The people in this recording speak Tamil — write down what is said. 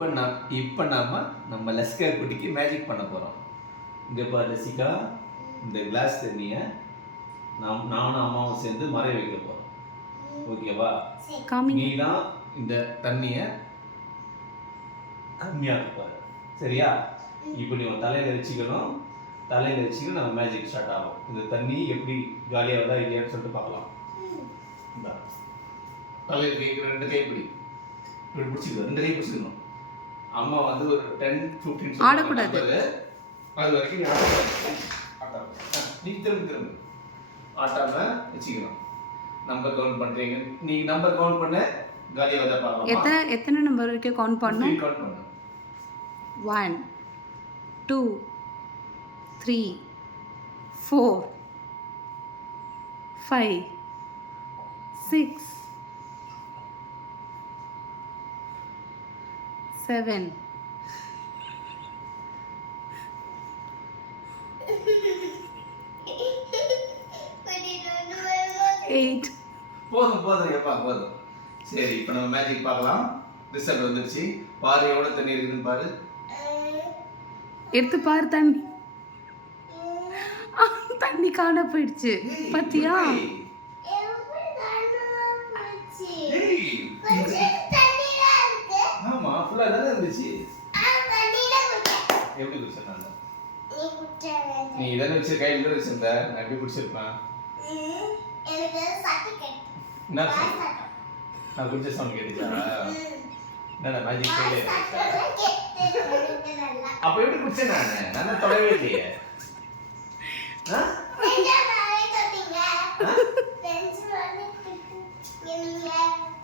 இப்போ நம்ம லசிகா குட்டிக்கு மேஜிக் பண்ண போகிறோம். இங்கே பாரு லசிகா, இந்த கிளாஸ் தண்ணியை நானும் அம்மாவும் சேர்ந்து மறைய வைக்க போகிறோம். ஓகேவா? நீ தான் இந்த தண்ணியை கம்மியாக பாரு. சரியா? இப்போ நீ தலையில் வச்சுக்கணும். தலையில் வச்சுக்கணும், நம்ம மேஜிக் ஸ்டார்ட் ஆகும். இந்த தண்ணி எப்படி காலியாகுதா இல்லையான்னு சொல்லிட்டு பார்க்கலாம். இந்த தலையில் கேட்குற 2 கை இப்படி பிடிச்சிக்கணும். 2 கை பிடிச்சிக்கணும். அம்மா வந்து ஒரு 10-15 ஆடக்கூடாது. அது வரைக்கும் நீ திரும்ப ஆட்டாம வச்சுக்கணும். நம்பர் கவுண்ட் பண்றீங்க. நீ நம்பர் கவுண்ட் பண்ண காலியா வந்தா பார்க்கலாம். எத்தனை நம்பர் வரைக்கும் கவுண்ட் பண்ணணும்? கவுண்ட் பண்ணு. 1 2 3 4 5 6 7 8 போதும் எப்பா போதும். சரி, இப்போ நம்ம மேஜிக் பார்க்கலாம். ரிசல்ட் வந்துருச்சு. பாரு எவ்வளவு தண்ணி இருக்குன்னு பாரு. எடுத்து பாரு தண்ணி. தண்ணி காண போயிடுச்சு. பாத்தியா? ஆமா, ஃபுல்லா தான இருந்துச்சு. எப்படி குடிச்சேன்? நீ இதெல்லாம் வச்சு கையில் வச்சிருந்த, நான் எப்படி குடிச்சிருப்பேன்? என்ன நான் குடிச்ச சவுண்ட் கேட்டுச்சா? என்னடா மேஜிக் கையில அப்ப எப்படி குடிச்சேன்? நான் தொடவே இல்லையே.